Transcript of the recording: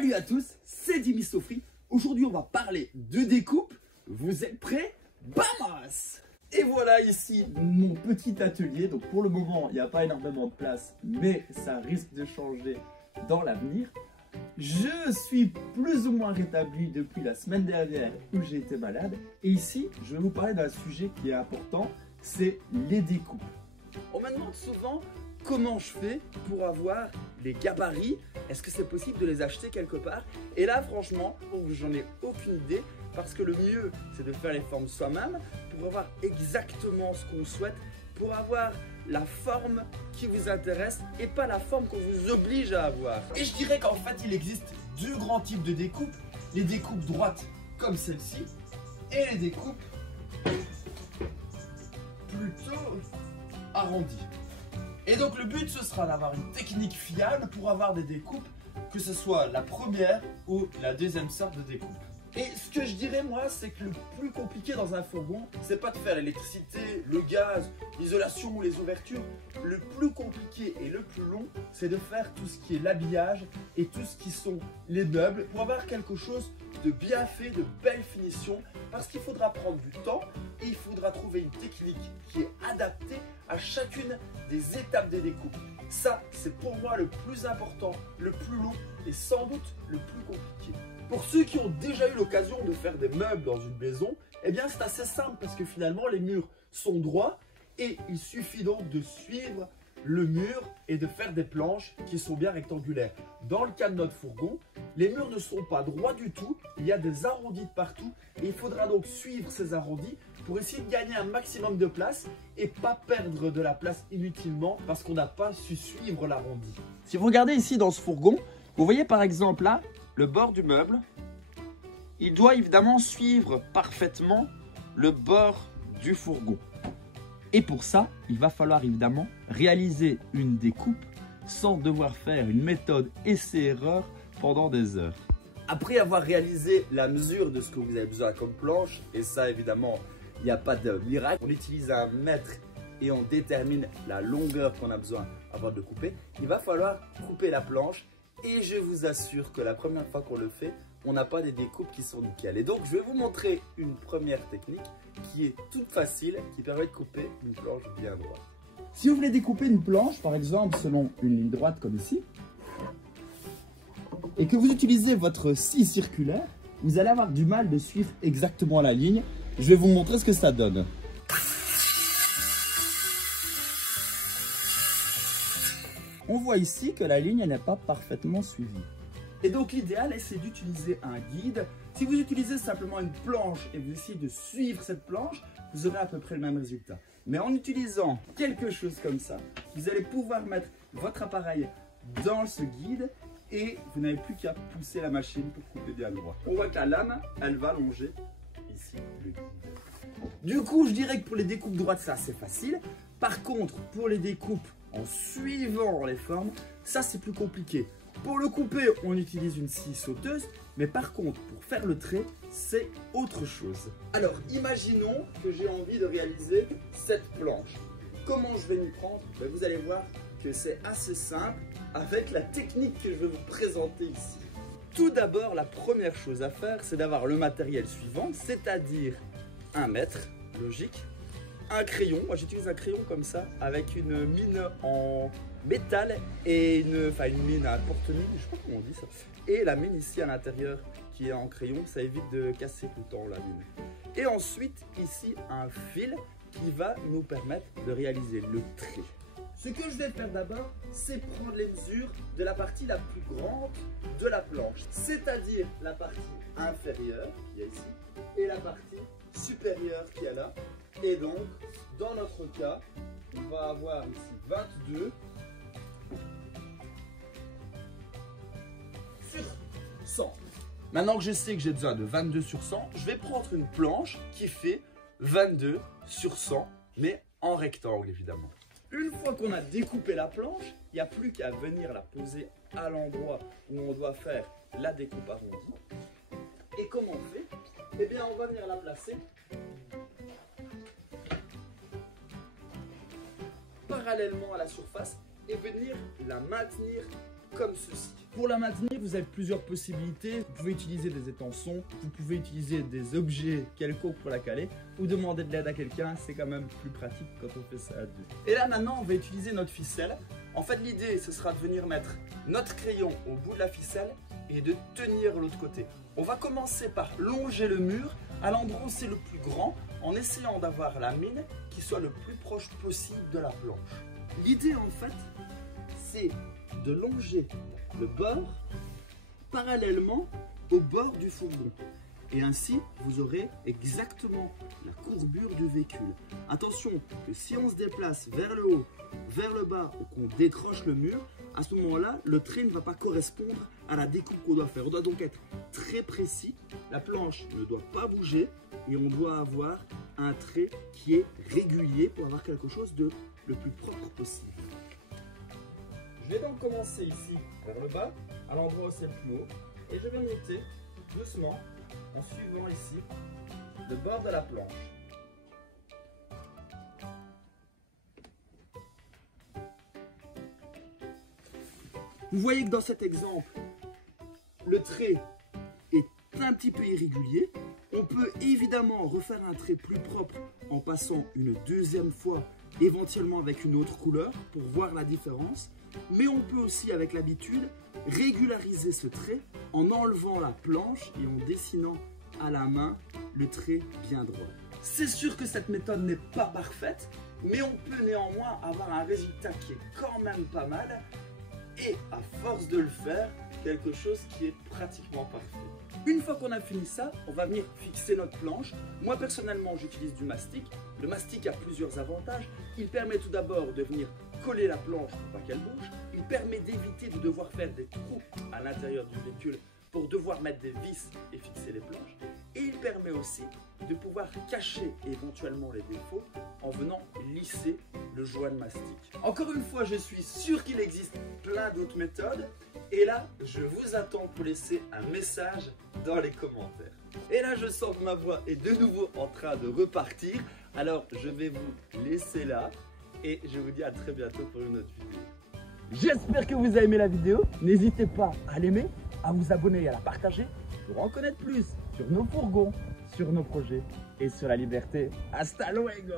Salut à tous, c'est Dimi Sofri. Aujourd'hui, on va parler de découpe. Vous êtes prêts? Bamas! Et voilà ici mon petit atelier. Donc pour le moment, il n'y a pas énormément de place, mais ça risque de changer dans l'avenir. Je suis plus ou moins rétabli depuis la semaine dernière où j'ai été malade. Et ici, je vais vous parler d'un sujet qui est important, c'est les découpes. On me demande souvent comment je fais pour avoir les gabarits. Est-ce que c'est possible de les acheter quelque part? Et là, franchement, j'en ai aucune idée parce que le mieux, c'est de faire les formes soi-même pour avoir exactement ce qu'on souhaite, pour avoir la forme qui vous intéresse et pas la forme qu'on vous oblige à avoir. Et je dirais qu'en fait, il existe deux grands types de découpes. Les découpes droites comme celle-ci et les découpes plutôt arrondies. Et donc le but ce sera d'avoir une technique fiable pour avoir des découpes, que ce soit la première ou la deuxième sorte de découpe. Et ce que je dirais moi, c'est que le plus compliqué dans un fourgon, c'est pas de faire l'électricité, le gaz, l'isolation ou les ouvertures. Le plus compliqué et le plus long, c'est de faire tout ce qui est l'habillage et tout ce qui sont les meubles pour avoir quelque chose de bien fait, de belle finition, parce qu'il faudra prendre du temps et il faudra trouver une technique qui est adaptée à chacune des étapes des découpes. Ça, c'est pour moi le plus important, le plus long et sans doute le plus compliqué. Pour ceux qui ont déjà eu l'occasion de faire des meubles dans une maison, eh bien c'est assez simple parce que finalement les murs sont droits et il suffit donc de suivre le mur et de faire des planches qui sont bien rectangulaires. Dans le cas de notre fourgon, les murs ne sont pas droits du tout, il y a des arrondis de partout et il faudra donc suivre ces arrondis pour essayer de gagner un maximum de place et pas perdre de la place inutilement parce qu'on n'a pas su suivre l'arrondi. Si vous regardez ici dans ce fourgon, vous voyez par exemple là, le bord du meuble, il doit évidemment suivre parfaitement le bord du fourgon. Et pour ça, il va falloir évidemment réaliser une découpe sans devoir faire une méthode essai-erreur pendant des heures. Après avoir réalisé la mesure de ce que vous avez besoin comme planche, et ça évidemment, il n'y a pas de miracle, on utilise un mètre et on détermine la longueur qu'on a besoin avant de couper, il va falloir couper la planche. Et je vous assure que la première fois qu'on le fait, on n'a pas des découpes qui sont nickel. Et donc, je vais vous montrer une première technique qui est toute facile, qui permet de couper une planche bien droite. Si vous voulez découper une planche, par exemple, selon une ligne droite comme ici, et que vous utilisez votre scie circulaire, vous allez avoir du mal de suivre exactement la ligne. Je vais vous montrer ce que ça donne. On voit ici que la ligne n'est pas parfaitement suivie. Et donc l'idéal, c'est d'utiliser un guide. Si vous utilisez simplement une planche et vous essayez de suivre cette planche, vous aurez à peu près le même résultat. Mais en utilisant quelque chose comme ça, vous allez pouvoir mettre votre appareil dans ce guide et vous n'avez plus qu'à pousser la machine pour couper bien droit. On voit que la lame, elle va longer ici le guide. Du coup, je dirais que pour les découpes droites, c'est assez facile. Par contre, pour les découpes en suivant les formes, ça c'est plus compliqué. Pour le couper, on utilise une scie sauteuse, mais par contre, pour faire le trait, c'est autre chose. Alors, imaginons que j'ai envie de réaliser cette planche. Comment je vais m'y prendre? Vous allez voir que c'est assez simple avec la technique que je vais vous présenter ici. Tout d'abord, la première chose à faire, c'est d'avoir le matériel suivant, c'est-à-dire un mètre, logique, un crayon. Moi j'utilise un crayon comme ça avec une mine en métal et une mine à porte-mine, je sais pas comment on dit ça, et la mine ici à l'intérieur qui est en crayon, ça évite de casser tout le temps la mine. Et ensuite ici un fil qui va nous permettre de réaliser le trait. Ce que je vais faire d'abord, c'est prendre les mesures de la partie la plus grande de la planche, c'est-à-dire la partie inférieure qui est ici et la partie supérieure qui est là. Et donc, dans notre cas, on va avoir ici 22 sur 100. Maintenant que je sais que j'ai besoin de 22 sur 100, je vais prendre une planche qui fait 22 sur 100, mais en rectangle évidemment. Une fois qu'on a découpé la planche, il n'y a plus qu'à venir la poser à l'endroit où on doit faire la découpe arrondie. Et comment on fait? Eh bien, on va venir la placer parallèlement à la surface et venir la maintenir comme ceci. Pour la maintenir, vous avez plusieurs possibilités. Vous pouvez utiliser des étançons, vous pouvez utiliser des objets quelconques pour la caler, ou demander de l'aide à quelqu'un, c'est quand même plus pratique quand on fait ça à deux. Et là maintenant, on va utiliser notre ficelle. En fait, l'idée, ce sera de venir mettre notre crayon au bout de la ficelle et de tenir l'autre côté. On va commencer par longer le mur à l'endroit où c'est le plus grand, en essayant d'avoir la mine qui soit le plus proche possible de la planche. L'idée en fait, c'est de longer le bord parallèlement au bord du fourgon. Et ainsi, vous aurez exactement la courbure du véhicule. Attention que si on se déplace vers le haut, vers le bas ou qu'on décroche le mur, à ce moment-là, le trait ne va pas correspondre à la découpe qu'on doit faire. On doit donc être très précis. La planche ne doit pas bouger et on doit avoir un trait qui est régulier pour avoir quelque chose de le plus propre possible. Je vais donc commencer ici vers le bas, à l'endroit où c'est le plus haut, et je vais monter doucement en suivant ici le bord de la planche. Vous voyez que dans cet exemple, le trait est un petit peu irrégulier. On peut évidemment refaire un trait plus propre en passant une deuxième fois, éventuellement avec une autre couleur pour voir la différence. Mais on peut aussi, avec l'habitude, régulariser ce trait en enlevant la planche et en dessinant à la main le trait bien droit. C'est sûr que cette méthode n'est pas parfaite, mais on peut néanmoins avoir un résultat qui est quand même pas mal et à force de le faire, quelque chose qui est pratiquement parfait. Une fois qu'on a fini ça, on va venir fixer notre planche. Moi personnellement, j'utilise du mastic. Le mastic a plusieurs avantages. Il permet tout d'abord de venir coller la planche pour pas qu'elle bouge. Il permet d'éviter de devoir faire des trous à l'intérieur du véhicule pour devoir mettre des vis et fixer les planches. Et il permet aussi de pouvoir cacher éventuellement les défauts en venant lisser le joint de mastic. Encore une fois, je suis sûr qu'il existe plein d'autres méthodes. Et là, je vous attends pour laisser un message dans les commentaires. Et là, je sens que ma voix est de nouveau en train de repartir. Alors, je vais vous laisser là. Et je vous dis à très bientôt pour une autre vidéo. J'espère que vous avez aimé la vidéo. N'hésitez pas à l'aimer, à vous abonner et à la partager pour en connaître plus sur nos fourgons, sur nos projets et sur la liberté. Hasta luego!